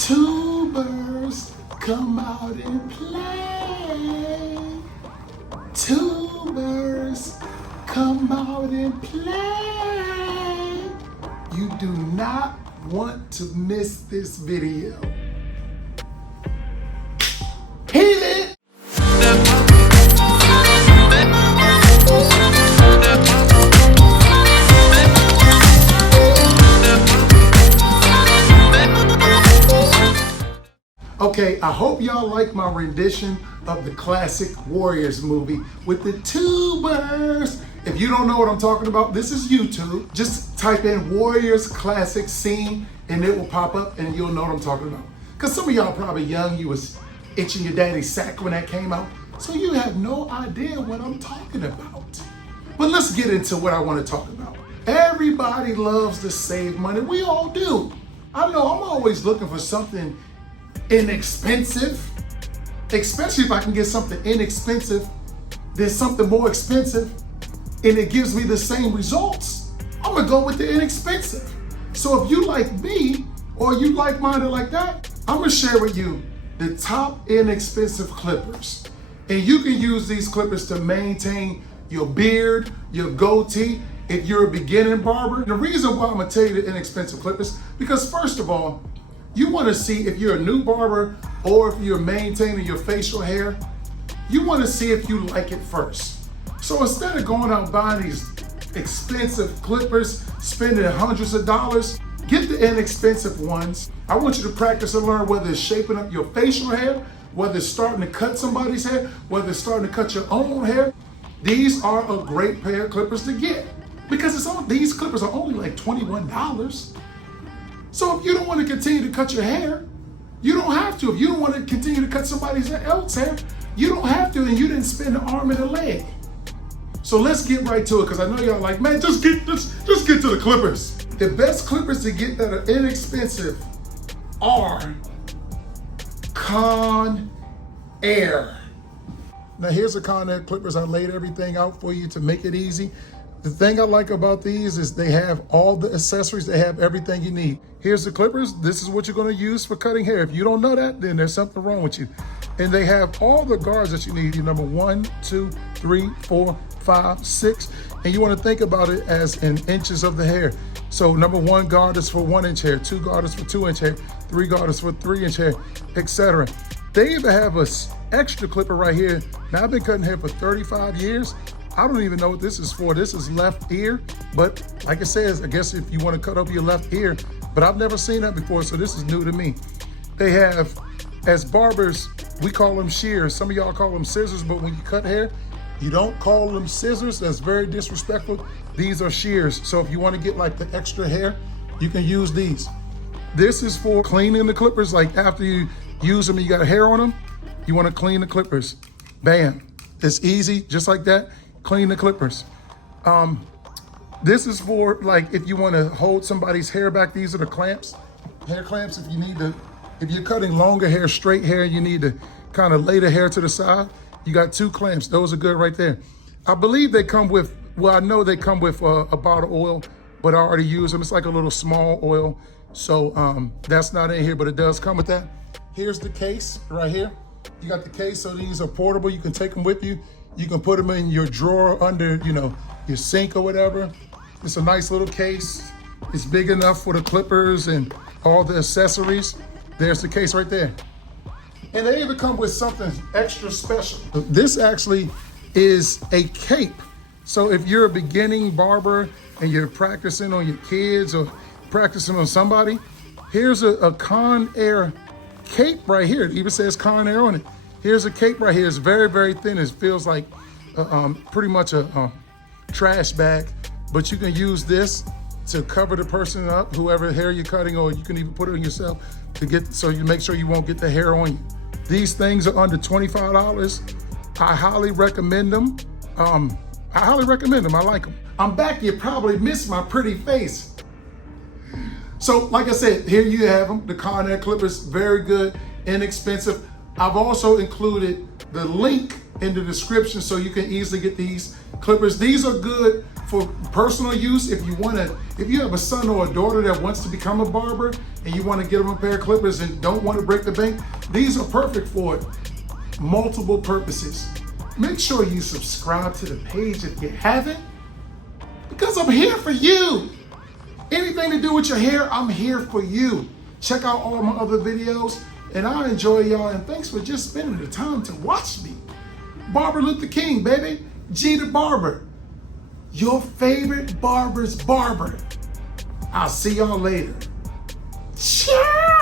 Tubers, come out and play. Tubers, come out and play. You do not want to miss this video. Hit it! Okay, I hope y'all like my rendition of the classic Warriors movie with the tubers. If you don't know what I'm talking about, this is YouTube. Just type in Warriors classic scene and it will pop up and you'll know what I'm talking about. Because some of y'all probably young, you was itching your daddy's sack when that came out. So you have no idea what I'm talking about. But let's get into what I want to talk about. Everybody loves to save money. We all do. I know I'm always looking for something inexpensive, especially if I can get something inexpensive, there's something more expensive, and it gives me the same results. I'm gonna go with the inexpensive. So if you like me, or you like-minded like that, I'm gonna share with you the top inexpensive clippers. And you can use these clippers to maintain your beard, your goatee, if you're a beginning barber. The reason why I'm gonna tell you the inexpensive clippers, because first of all, you want to see if you're a new barber or if you're maintaining your facial hair, you want to see if you like it first. So instead of going out and buying these expensive clippers, spending hundreds of dollars, get the inexpensive ones. I want you to practice and learn whether it's shaping up your facial hair, whether it's starting to cut somebody's hair, whether it's starting to cut your own hair. These are a great pair of clippers to get because these clippers are only like $21. So if you don't want to continue to cut your hair, you don't have to. If you don't want to continue to cut somebody else's hair, you don't have to, and you didn't spend an arm and a leg. So let's get right to it, because I know y'all like, man, just get to the clippers. The best clippers to get that are inexpensive are Conair. Now here's the Conair clippers. I laid everything out for you to make it easy. The thing I like about these is they have all the accessories. They have everything you need. Here's the clippers. This is what you're gonna use for cutting hair. If you don't know that, then there's something wrong with you. And they have all the guards that you need. Your number 1, 2, 3, 4, 5, 6. And you wanna think about it as in inches of the hair. So number 1 guard is for 1-inch hair, 2 guard is for 2-inch hair, 3 guard is for 3-inch hair, etc. They even have a extra clipper right here. Now I've been cutting hair for 35 years. I don't even know what this is for. This is left ear, but like it says, I guess if you want to cut over your left ear, but I've never seen that before, so this is new to me. They have, as barbers, we call them shears. Some of y'all call them scissors, but when you cut hair, you don't call them scissors. That's very disrespectful. These are shears. So if you want to get like the extra hair, you can use these. This is for cleaning the clippers. Like after you use them and you got hair on them, you want to clean the clippers. Bam. It's easy, just like that. Clean the clippers. This is for like if you want to hold somebody's hair back. These are the clamps, hair clamps. If you need to, if you're cutting longer hair, straight hair, you need to kind of lay the hair to the side. You got 2 clamps. Those are good right there. I believe they come with, well, I know they come with a bottle oil, but I already use them. It's like a little small oil. So that's not in here, but it does come with that. Here's the case right here. You got the case, so these are portable. You can take them with you. You can put them in your drawer under, your sink or whatever. It's a nice little case. It's big enough for the clippers and all the accessories. There's the case right there. And they even come with something extra special. This actually is a cape. So if you're a beginning barber and you're practicing on your kids or practicing on somebody, here's a Conair cape right here. It even says Conair on it. Here's a cape right here. It's very, very thin. It feels like pretty much a trash bag, but you can use this to cover the person up, whoever hair you're cutting, or you can even put it on yourself so you make sure you won't get the hair on you. These things are under $25. I highly recommend them. I like them. I'm back. You probably missed my pretty face. So like I said, here you have them, the Conair Clippers, very good, inexpensive. I've also included the link in the description so you can easily get these clippers. These are good for personal use, if you have a son or a daughter that wants to become a barber and you want to get them a pair of clippers and don't want to break the bank, these are perfect for it. Multiple purposes. Make sure you subscribe to the page if you haven't, because I'm here for you. Anything to do with your hair, I'm here for you. Check out all my other videos, and I enjoy y'all, and thanks for just spending the time to watch me. Barber Luther King, baby. G the Barber. Your favorite barber's barber. I'll see y'all later. Ciao!